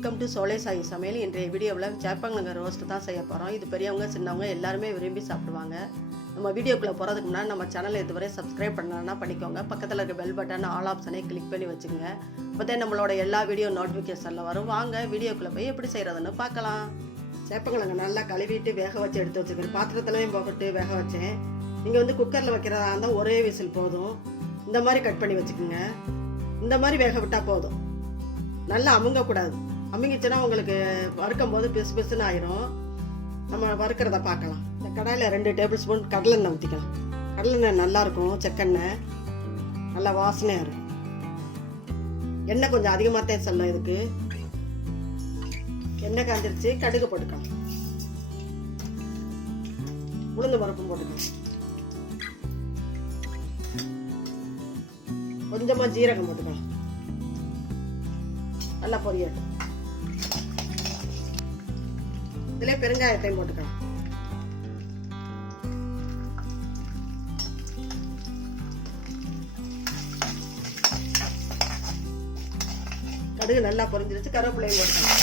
Welcome to சோலை சாய் சமையல். இன்றைய வீடியோவில் சேப்பங்கிழங்கு ரோஸ்ட் தான் செய்ய போகிறோம். இது பெரியவங்க சின்னவங்க எல்லாருமே விரும்பி சாப்பிடுவாங்க. நம்ம வீடியோக்குள்ளே போகிறதுக்கு முன்னாடி நம்ம சேனலை இதுவரை சப்ஸ்கிரைப் பண்ணலன்னா பண்ணிக்கோங்க. பக்கத்தில் இருக்க பெல் பட்டன் ஆல் ஆப்ஷனை கிளிக் பண்ணி வச்சுக்கோங்க. அப்போ நம்மளோட எல்லா வீடியோ நோட்டிஃபிகேஷனில் வரும். வாங்க வீடியோக்குள்ளே போய் எப்படி செய்கிறதுன்னு பார்க்கலாம். சேப்பங்கிழங்கு நல்லா கழுவிட்டு வேக வச்சு எடுத்து வச்சுருக்கேன். பாத்திரத்துலையும் போட்டு வேக வச்சேன். நீங்கள் குக்கரில் வைக்கிறதா இருந்தால் ஒரே விசில் போதும். இந்த மாதிரி கட் பண்ணி வச்சுக்கோங்க. இந்த மாதிரி வேக விட்டால் போதும். நல்லா அமுங்கக்கூடாது. அமுங்கிச்சுன்னா உங்களுக்கு வறுக்கும் போது பிசு பிசுன்னு ஆயிரும். நம்ம வறுக்கிறத பார்க்கலாம். இந்த கடாயில் 2 டேபிள் ஸ்பூன் கடலெண்ணெய் ஊற்றிக்கலாம். கடலெண்ணெய் நல்லாயிருக்கும். செக்கெண்ணெய் நல்லா வாசனையாக இருக்கும். எண்ணெய் கொஞ்சம் அதிகமாக தான் சொல்லும். இதுக்கு எண்ணெய் காஞ்சிருச்சு. கடுகு போட்டுக்கலாம். உளுந்து பருப்பும் போட்டுக்கலாம். கொஞ்சமாக ஜீரகம் போட்டுக்கலாம். நல்லா பொரியட்டும். இதிலே பெருங்காயத்தையும் போட்டுக்கலாம். கடுகு நல்லா பொரிஞ்சிருச்சு. கருவேப்பிலையும் போட்டுக்கலாம்.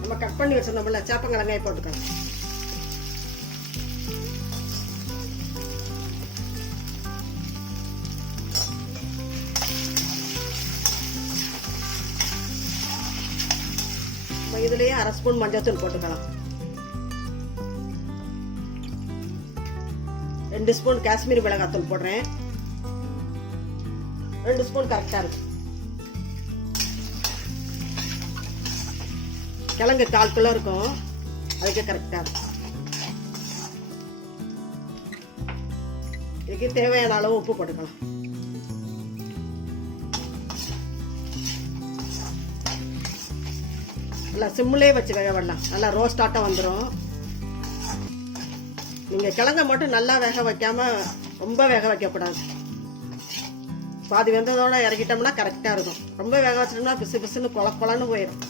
நம்ம கட் பண்ணி வச்சிருந்தோம்ல சேப்பங்கிழங்காய் போட்டுக்கலாம். இதுலயே 1/2 ஸ்பூன் மஞ்சள் போட்டுக்கலாம். 2 ஸ்பூன் காஷ்மீரி மிளகாத்தூள் போடுறேன். 2 ஸ்பூன் கரெக்டா இருக்கு. கிழங்கு 1/4 கிலோ இருக்கும். அதுக்கு கரெக்டா இருக்கும். இதுக்கு தேவையான அளவு உப்பு போட்டுக்கலாம். நல்லா சிம்மிலே வச்சு வேக விடலாம். நல்லா ரோஸ்ட் ஆட்டம் வந்துடும். நீங்கள் கிழங்க மட்டும் நல்லா வேக வைக்காம ரொம்ப வேக வைக்கக்கூடாது. பாதி வெந்ததோட இறக்கிட்டோம்னா கரெக்டாக இருக்கும். ரொம்ப வேக வச்சிட்டோம்னா பிசு பிசுன்னு கொலன்னு போயிடும்.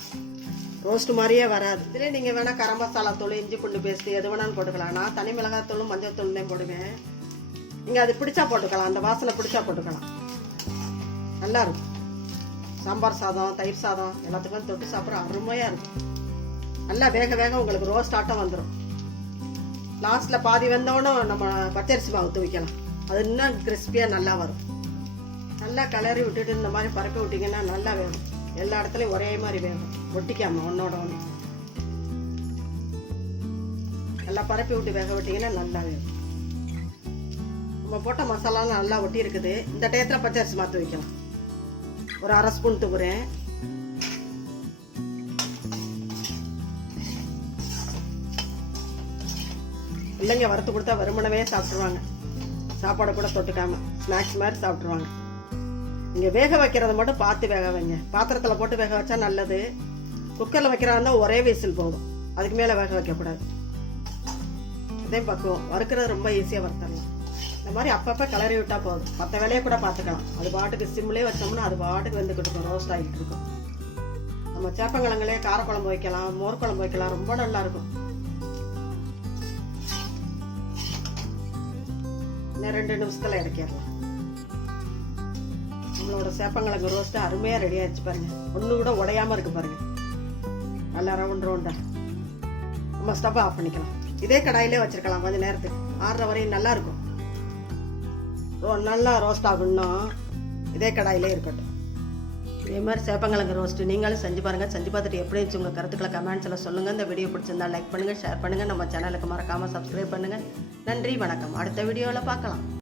ரோஸ்ட் மாதிரியே வராது. இதுலேயே நீங்கள் வேணால் கரம் மசாலா தூள், இஞ்சி பூண்டு பேஸ்ட்டு எது வேணாலும் போட்டுக்கலாம். நான் தனி மிளகாத்தூளும் மஞ்சள் தூள் தான் போடுவேன். நீங்கள் அது பிடிச்சா போட்டுக்கலாம். அந்த வாசனை பிடிச்சா போட்டுக்கலாம். நல்லா இருக்கும். சாம்பார் சாதம், தயிர் சாதம் எல்லாத்துக்கும் தொட்டு சாப்பிட்ற அருமையாக இருக்கும். நல்லா வேக வேக உங்களுக்கு ரோஸ்ட் ஆட்டம் வந்துடும். லாஸ்ட்டில் பாதி வெந்தோடனே நம்ம பச்சரிசி மாவு தூவிக்கலாம். அது இன்னும் கிறிஸ்பியாக நல்லா வரும். நல்லா கிளறி விட்டுட்டு இந்த மாதிரி பரப்பி விட்டிங்கன்னா நல்லா வேகும். எல்லா இடத்துலையும் ஒரே மாதிரி வேகும். ஒட்டிக்காம ஒன்னோட ஒன்று நல்லா பரப்பி விட்டு வேக விட்டிங்கன்னா நல்லா வேகும். நம்ம போட்ட மசாலாலாம் நல்லா ஒட்டி இருக்குது. இந்த டயத்தில் பச்சரிசி மாவு தூவிக்கலாம். ஒரு 1/2 ஸ்பூன் தூக்குறேன். இல்லைங்க வறுத்து கொடுத்தா வெறுமனவே சாப்பிட்ருவாங்க. சாப்பாடை கூட தொட்டுக்காம ஸ்நாக்ஸ் மாதிரி சாப்பிட்ருவாங்க. நீங்கள் வேக வைக்கிறத மட்டும் பார்த்து வேக வைங்க. பாத்திரத்தில் போட்டு வேக வச்சா நல்லது. குக்கரில் வைக்கிறதா இருந்தால் ஒரே விசில் போதும். அதுக்கு மேலே வேக வைக்கக்கூடாது. அதே பக்குவம். வறுக்கிறது ரொம்ப ஈஸியாக வறுத்தரலாம். இந்த மாதிரி அப்பப்போ கிளறி விட்டால் போதும். மற்ற வேலையை கூட பார்த்துக்கலாம். அது பாட்டுக்கு சிம்லேயே வச்சோம்னா அது பாட்டுக்கு வெந்துக்கிட்டு இருக்கும். ரோஸ்ட் ஆகிட்டு இருக்கும். நம்ம சேப்பங்கிழங்குலே காரக்குழம்பு வைக்கலாம், மோர் குழம்பு வைக்கலாம். ரொம்ப நல்லா இருக்கும். இன்னும் 2 நிமிஷத்தில் இறக்கிடலாம். நம்மளோட சேப்பங்கிழங்கு ரோஸ்ட்டு அருமையாக ரெடி ஆகிடுச்சு பாருங்க. ஒன்று கூட உடையாமல் இருக்கு பாருங்க. நல்லா ரவுண்டா. நம்ம ஸ்டவ் ஆஃப் பண்ணிக்கலாம். இதே கடாயிலே வச்சிருக்கலாம் கொஞ்சம் நேரத்துக்கு. ஆறுற வரையும் நல்லா இருக்கும். நல்லா ரோஸ்ட் ஆகணும்னா இதே கடாயிலே இருக்கட்டும். இதே மாதிரி சேப்பங்கிழங்கு ரோஸ்ட்டு நீங்களும் செஞ்சு பாருங்கள். செஞ்சு பார்த்துட்டு எப்படி இருந்துச்சு உங்கள் கருத்துக்களை கமெண்ட்ஸில் சொல்லுங்கள். இந்த வீடியோ பிடிச்சிருந்தா லைக் பண்ணுங்கள், ஷேர் பண்ணுங்கள். நம்ம சேனலுக்கு மறக்காமல் சப்ஸ்கிரைப் பண்ணுங்கள். நன்றி, வணக்கம். அடுத்த வீடியோவில் பார்க்கலாம்.